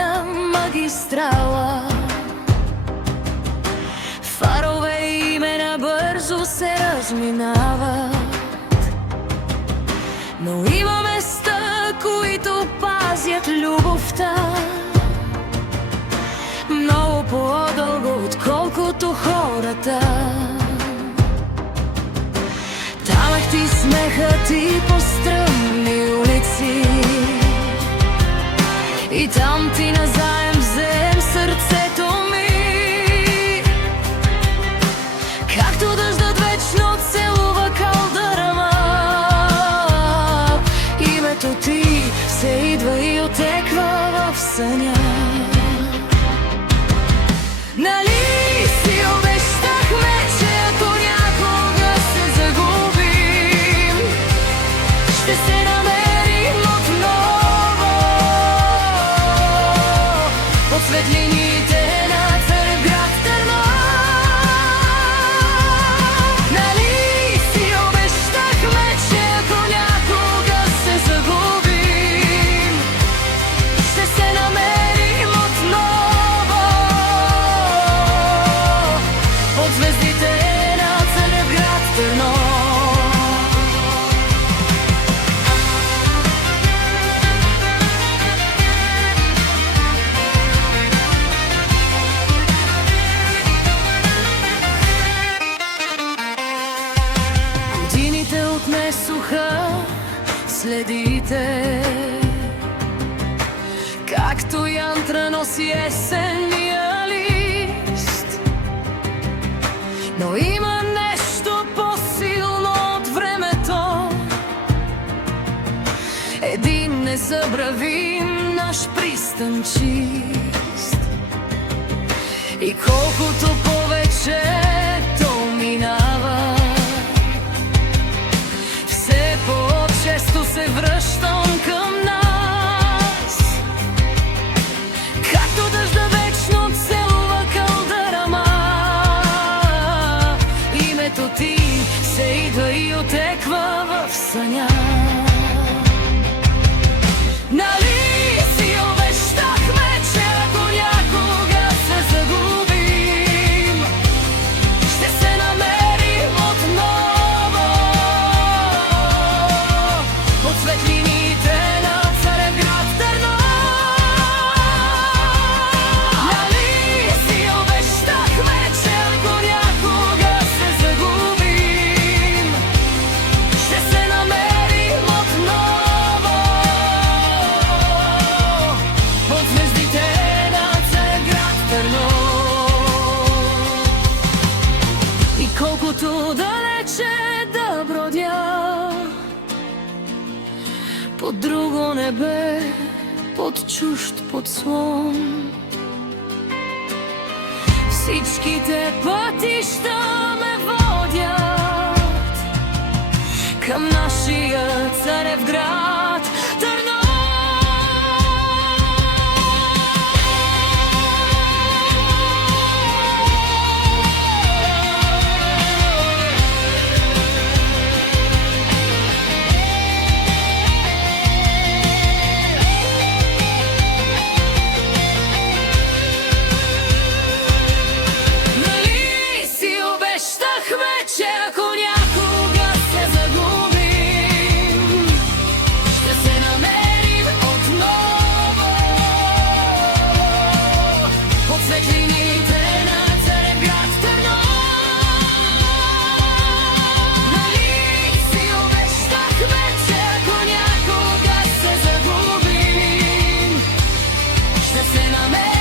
студена магистрала. Фарове имена бързо се разминават, но има места, които пазят любовта много по-дълго, отколкото хората. Там е ти смехът и по стръмни улици, и там ти назаем взем сърцето ми. Както дъждът вечно целува калдърма, името ти се идва и отеква в съня. Нали си обещахме, че ако някога се загубим, ще се намерим отново под светлините на Царевград Търнов. Нали си обещахме, че ако някога се загубим, ще се намерим отново под звездите на Царевград Търнов. Годините отнесоха следите, както янтра носи есенния лист. Но има нещо по-силно от времето, един незабравим наш пристанчист. И колкото повече то минава, все по-често се връщам към нас. Както дъжда вечно целува калдърма, името ти се идва и отеква в съня. Нали си обещахме, че ако някога се загубим, ще се намерим отново под светлините на Царевград Търнов. Нали си обещахме, че ако някога се загубим, ще се намерим отново под звездите на Царевград Търнов. И колкото далече да бродя под друго небе, под чужд подслон, всичките пътища ме водят към нашия Царевград Търнов. Нали си обещахме, че ако някога се загубим, ще се намерим отново под светлините на Царевград Търнов. Нали си обещахме, че ако някога се загубим, ще се намерим